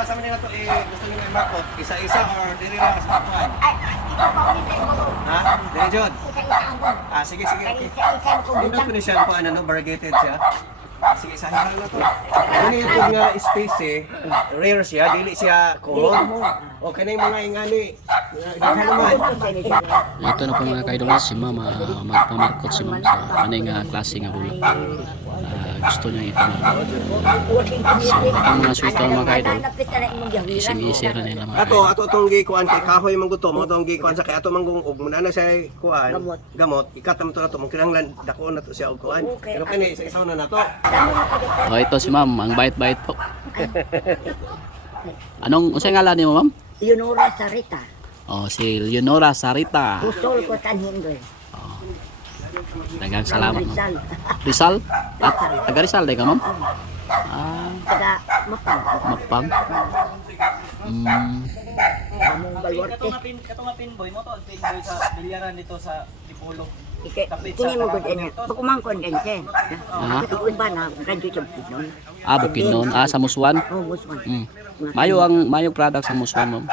asa man nila to gusto niyo i-markot isa-isa or dili lang sa kuan? Ha? Dili jud. Sige sige okay. Hindi ko ni siya kuan ano variegated siya. Sige, sahin lang na to. Ano yung nga space rare siya, dili siya common. O kanay mga ingani. Naman. Ito na po mga kaidol si Mama magpamarkot si Ma'am sa kaning klase nga bulak. Gusto niya ipamarkot. So, ang mga sweet mga kaidol, easy ra nila mga kaidol. Ato tong gikuan kay kahoy man gusto mo tong gikuan sa kay ato manggong og muna na siya kuan gamot ikatam to na to mo kinahanglan dako na to siya og kuan. Pero kani isa-isaw na nato. Oh, ito si Ma'am, ang bait-bait po. Anong unsay ngalan ni mo, Ma'am? Leonora Sarita. Oh, si Leonora Sarita. Pustol ko tanhin ko. Oh. Daghang salamat, Ma'am. Rizal. Rizal? At taga Rizal day ka, Ma'am? Ah, Taga Mapang. Mapang. Among Balwarte. Katong nga pinboy mo to, pinboy sa bilyaran dito sa Tipolo. Kini mo gud ene. Pagkumangkon din siya. Aha. Ito ba na radyo sa Pinon. Bukidnon. Sa Muswan. Oh, muswan. Mayong product sa Muswan, Ma'am.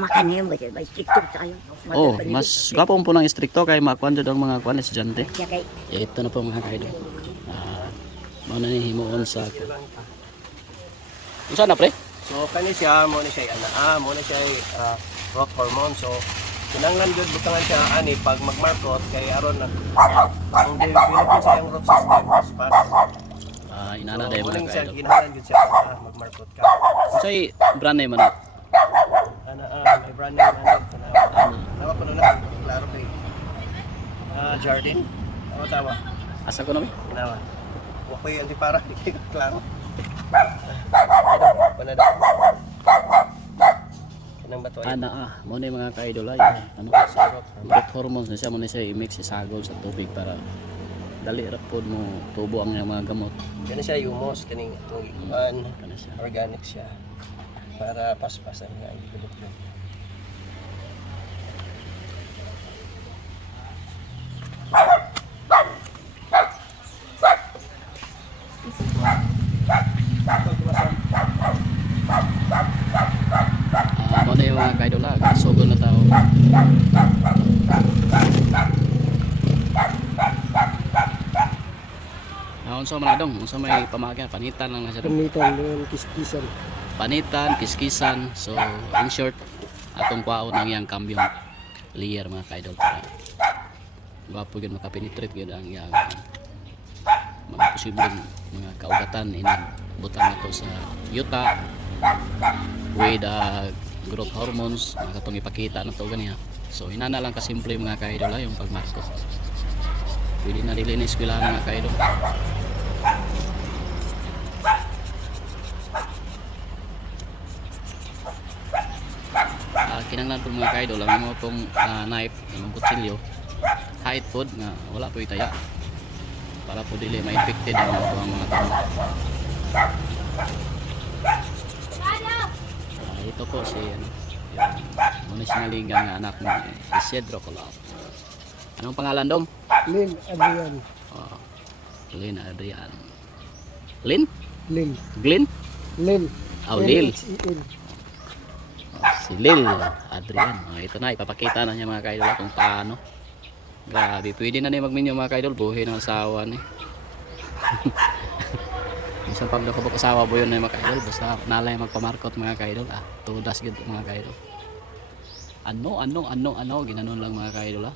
Makanim ba siya? Ba stricto sa kayo. Oh, mas gwapo po ng istrikto kay makuan jud ang mga kuan estudyante. Siya kay Ito na po mga kaidol. Mao na ni himuon sa Unsa na pre? So kani siya mo na siya mo na siya growth hormone so kinahanglan gyud butangan siya ani pag magmarkot kay aron na ang develop sa iyang growth system mas fast. Inana day mga siya kaidol. kinahanglan gyud siya magmarkot ka. Unsay brand name man? May brand name nawa pa na klaro kay Jardine. Tawa. Asa ko na mi? Nawa. Wa ko yung para di klaro. Panada. Kanang bato ay. Mo na mga kaidol ay ano? Growth hormones na siya mo na siya i-mix isagol sa tubig para dali ra pod mo tubo ang mga gamot. Kani siya humus kaning ikuan Kana siya. organic siya para paspasan nga ang produkto. Mo na yung mga kaidol sugod na tao. Unsa man adong, unsa may pamagyan, panitan lang na siya. Panitan ng kiskisan. Panitan, kiskisan. So, in short, atong kwaon ang iyang kambyong layer mga kaidol para gwapo gyud makapenetrate gyud ang iyang mga posibleng mga kaugatan inabutang nato sa yuta with growth hormones katong ipakita na to ganiya. So, inana lang kasimple mga kaidol yung pagmarko. Pwede na dili na eskwelahan mga kaidol. Kinanglan po mga kaidol ang mo itong knife, yung kutsilyo kahit po nga wala po itaya para po dili ma-infected ang mga tao. Ito po si yung munisinalingan nga anak ni Isidro Colao. Anong pangalan dong? Lin Adrian. Lin Adrian. Lin? Lin. Glyn? Lin. Lil. Si Lil Adrian. Ito na, ipapakita na niya mga kaidol kung paano. Grabe, pwede na niya magminyo mga kaidol. Buhay ng asawa ni. Minsan pag nakabok asawa po yun na mga kaidol. Basta nalay magpamarkot mga kaidol. Tudas gito mga kaidol. Ano. Ginanon lang mga kaidol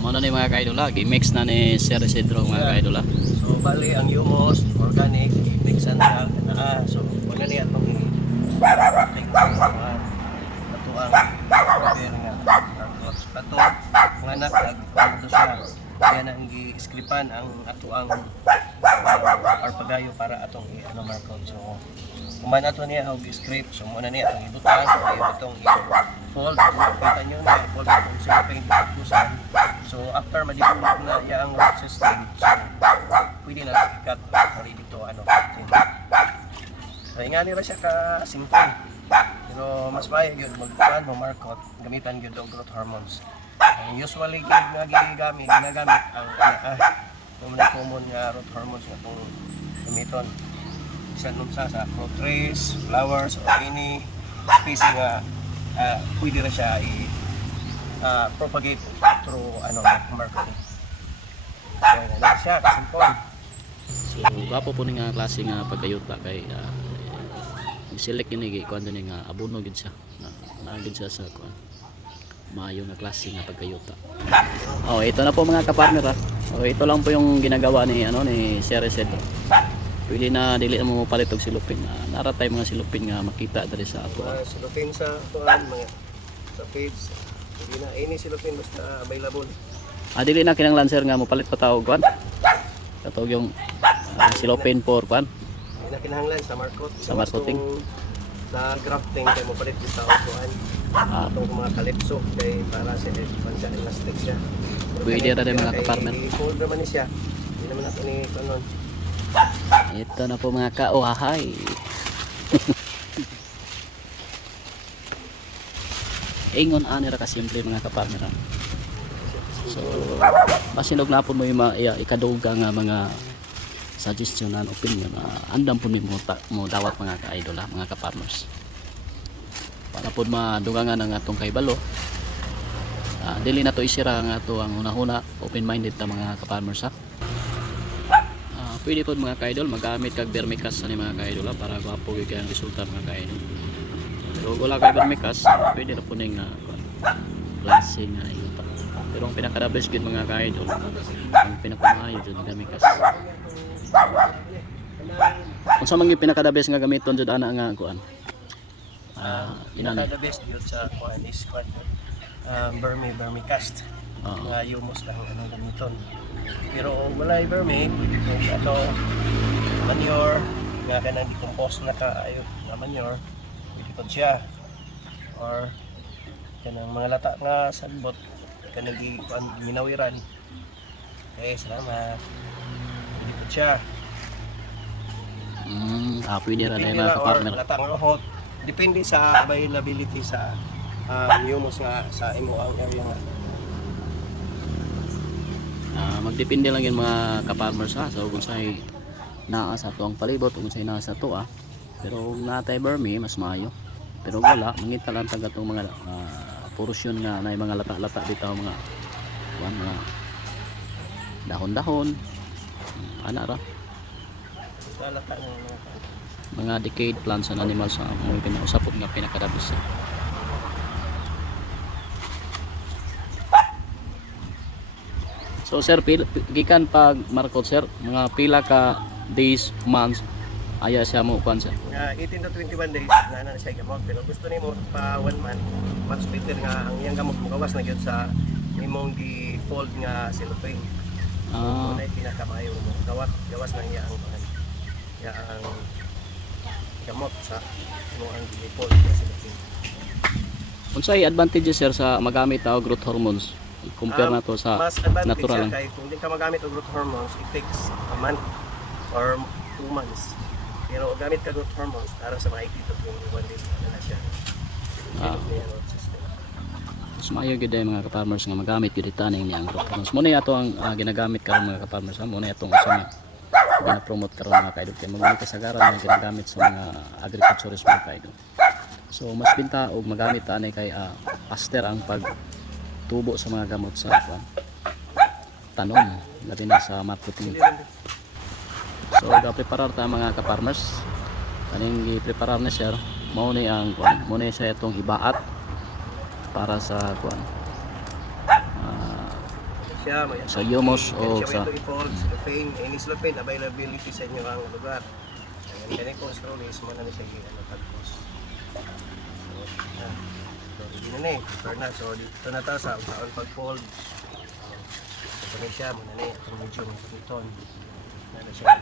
Muna ni mga kaidol i-mix na ni Sir Isidro mga kaidol So bali ang humus organic mixan na so wala niya itong pato nga anak nagpapado siya kaya nang i-scripan ang atuang arpagayo para atong markot. So kuman ato niya og script so muna niya ang ibutang itong fold kita nyo na fold itong siliping busan. So after ma-develop na yang root system so pwede na ikat ready to so ingani ra siya ka simple pero mas maayo gyud magkuan mo markot gamitan gyud og growth hormones Ang usually ginagamit yung mga common nga root hormones nga itong gamiton. Isa nun sa fruit trees, flowers, or any species nga pwede na siya propagate through marketing. So, yan na siya, simple. So gapo po ni nga klase nga pagkayuta kay select yun kuan din nga abono gid siya. Naagid siya sa kuan. Maayo nga klase nga pagkayuta. Oh, ito na po mga kapartner. Oh, ito lang po yung ginagawa ni ni Sir Reset. Pwede na dili na mo palit og silupin. Naratay mga silupin nga makita diri sa ato. Silupin sa tuan mga sa page. Hindi na any silupin basta available. Dili na kinanglan sir nga mo palit pa tawag kuan. Katog yung silupin for kuan. Hindi na kinahanglan sa markot. Sa marketing. Sa grafting kay mo palit sa tuan. Itong mga calypso kay para sa pansya elastic siya. Pwede ra din mga kapartner. I-fold naman ni siya. Hindi naman ako ni kanon. Ito na po mga kauhahay. Ingon ani ra ka simple mga kapartner. So basinog na po mo yung ikaduga nga mga suggestion and opinion. Andam po mo dawat mga ka-idol mga ka-farmers. Para po madugangan ang atong kaibalo. Dili na to isira ang ato ang hunahuna open-minded ta mga ka-farmers ha. Pwede po mga ka-idol magamit kag vermicast ani mga ka-idol para gwapo gyud ang resulta mga ka-idol. Pero wala kay vermicast, pwede na po ning klase nga ito. Pero ang pinaka-best gyud mga ka-idol, ang pinaka-maayo jud vermicast. Unsa man gyud pinaka-best nga gamiton jud ana nga kuan? Inana the best yun sa kuan is kuan vermicast. Nga humus lang gamiton. Pero wala vermi, ato manure nga kanang decompose na kaayo nga manure, ipikot siya or kanang mga lata nga salbot kanang minawiran. Okay, salamat. Ipikot siya. Pwede ra na mga ka-partner. Lata nga hot. Depende sa availability sa humus nga sa imo ang area nga. Magdepende lang yung mga ka-farmers ha. So kung sa'y naa sa to ang palibot, kung sa'y naa sa to pero natay vermi mas maayo. Pero wala, mangita lang taga itong mga porosyon nga na yung mga lata-lata dito mga dahon-dahon ana ra mga decayed plants and animals mo pinausapot nga pinakadabis. So sir, gikan pag markot sir, mga pila ka days, months aya siya mo kuan sir? 18 to 21 days na siya gamot, pero gusto nimo pa 1 month, much better nga ang iyang gamot mo gawas na gyud sa imong gi-fold nga cellophane. Ano pinakamaayo mo gawas na iya ang gamot sa mo ang gi-fold nga cellophane. Unsay advantages sir sa magamit og growth hormones? Compare na to sa natural lang. Kung hindi ka magamit og growth hormones, it takes a month or 2 months. Pero gamit ka growth hormones para sa mga 18 to 21 days na siya. Mas maayo gyud ay mga ka-farmers nga magamit gyud taning ni ang growth hormones. Mo ni ato ang ginagamit karon mga ka-farmers. Mo ni atong usa nga promote karon mga kaidol kay mga kasagaran nga ginagamit sa mga agriculturist mga kaidol. So mas pinta og magamit ani kay faster ang pagtubo sa mga gamot sa tanom labi na sa marketing. So ga-preparar ta mga ka-farmers. Kaning gi-preparar na siya mao ni ang mo ni sa itong ibaat para sa sa humus o sa any cellophane availability sa inyo ang lugar. Kani control is mo na ni sa pag-post. So na so dito na ta sa pag-fold. Ito siya mo na ni itong medyo moniton. Na siya.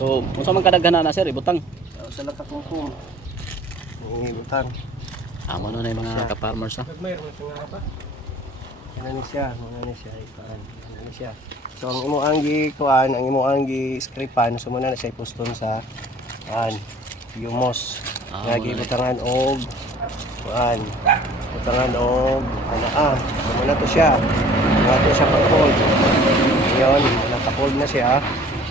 So, unsa man kadaghan na sir ibutang? Sa lata ko. Ibutang. Amo na yung mga ka-farmers ha. Ano ni siya, ikuan. Ano ni siya. So ang imo ang gikuan, ang imo ang gi-scripan, so muna na siya ipuston sa humos. Nga gibutangan og kuan. Butangan og so muna to siya. Nga to siya pag-hold. Ngayon, naka-hold na siya.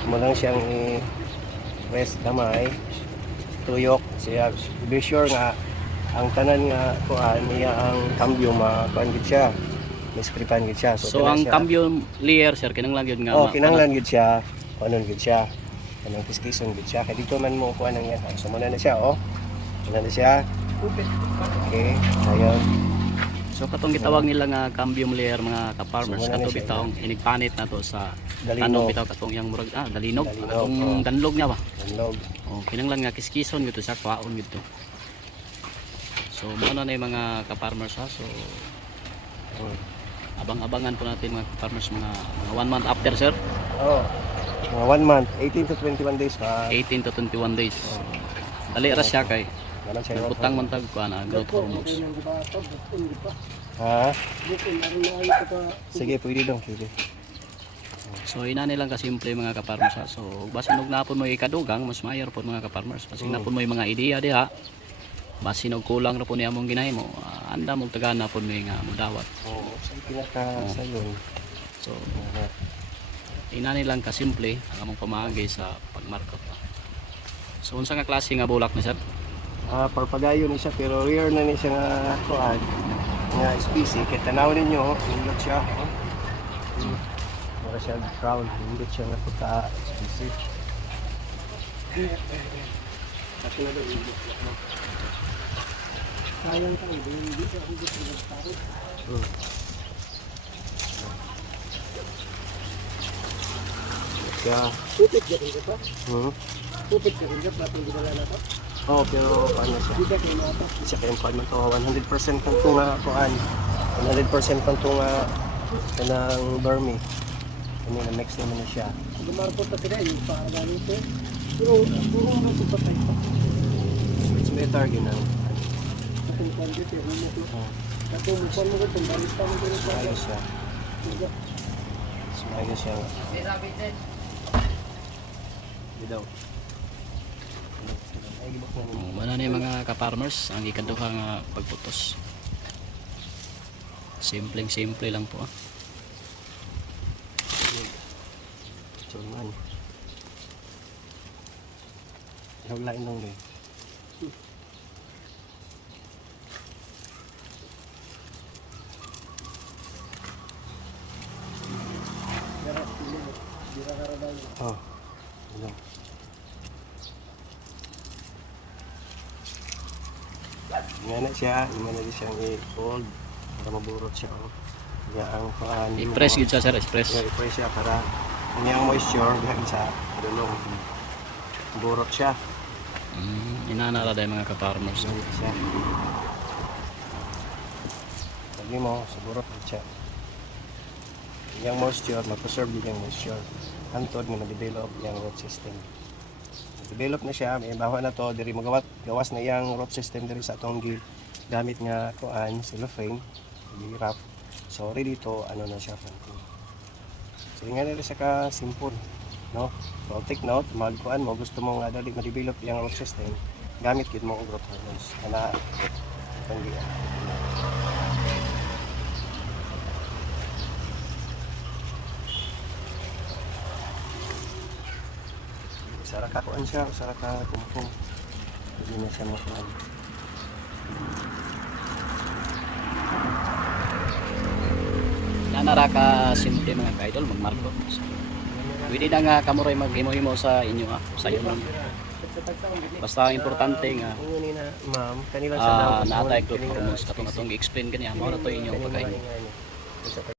Mo lang siyang i-press gamay. Tuyok siya. Be sure nga ang tanan nga kuan niya ang cambio makuan gid siya. Miscripan gid siya. So ang cambio layer sir kinahanglan gyud nga kinahanglan gid siya. Kuanon gid siya. Kanang kiskison gid siya. Kay dito man mo kuan ang yan. So muna na siya Muna na siya. Okay. Ayun. So katong gitawag nila nga cambio layer mga ka-farmers So, wala na kato siya, bitawng inigpanit na to sa Dalinog. tanong bitaw katong yang murag dalinog Dalinog, katong oo. danlog niya ba. Danlog. Kinahanglan nga kiskison gito sa kwaon gito. So mao na yung mga ka-farmers ha. So abang-abangan po natin mga farmers mga 1 month after sir. Mga 1 month, 18 to 21 days pa. 18 to 21 days. Dali ra siya kay Wala siya. butang man tag kuan growth hormones. Ha? Sige, pwede dong, pwede. So ina nilang kasimple mga ka-farmers ha. So basin og napon mo ikadugang mas mayor po mga ka-farmers. Basin napon mo yung mga ideya diha. Basin og kulang ra po ni among ginahimo. Anda mo tagana po mo nga modawat. Oo, sa pinaka sayon. So ina nilang kasimple ang among pamaagi sa pagmarkot. So unsa nga klase nga bulak ni sir? Parpagayo ni siya, pero rare na ni siya nga kuan. Nga species, kaya tanaw ninyo, indot siya. Para siya crown, indot siya nga puta species. Sayang tayo, hindi siya ang gusto ng taro. Kaya, pupit ka rin ka? Pupit ka rin ka, platong ginala na to? Oo, pero paano siya? Hindi ka kayo na ito? Siya kayo paano to, 100% kung ito nga kuan. 100% kung ito nga kanang dormi. Ano na, next naman na siya. Lumarpo pa sila, yung para ganito. Pero, puro mga supatay pa. It's better, ginang. Itong pandit, yung mga ito. Itong mupan mo ito, balis pa mo ito. Ayos siya. Ayos siya. Bidaw. Mana ni mga ka-farmers ang ikaduha nga pagputos. Simple lang po. Cuman. Yung lain lang din. Oh. Ano? Nga na siya, ima na siyang i-fold para maburot siya. Kaya ang paan I-press gid siya sir, i-press. i-press siya para kanyang moisture diha sa dulong. Burot siya. Inana ra day mga ka-farmers. Siya. Lagi mo, siguro siya. Yung moisture, mag-preserve yung moisture. Antod nga ma-develop yung root system. Develop na siya, may bawa na to, diri gawas na yung root system diri sa atong gamit nga kuan, cellophane, wrap. So ready to ano na siya planting. So nga nila siya ka simple, no? So take note, magkuan mo gusto mo nga dali ma-develop yung root system, gamit kid mo og growth hormones. Ana panggi. Sara ka kuan siya, sara ka kumpong. Hindi na siya makuan. Inana ra ka simple mga ka-idol magmarkot. So, pwede na nga kamuray maghimo-himo sa inyo sa iyo lang. Basta ang importante nga Uni na ma'am, kanila sa natay growth hormones katong atong i-explain kaniya mao na to inyong pagkain.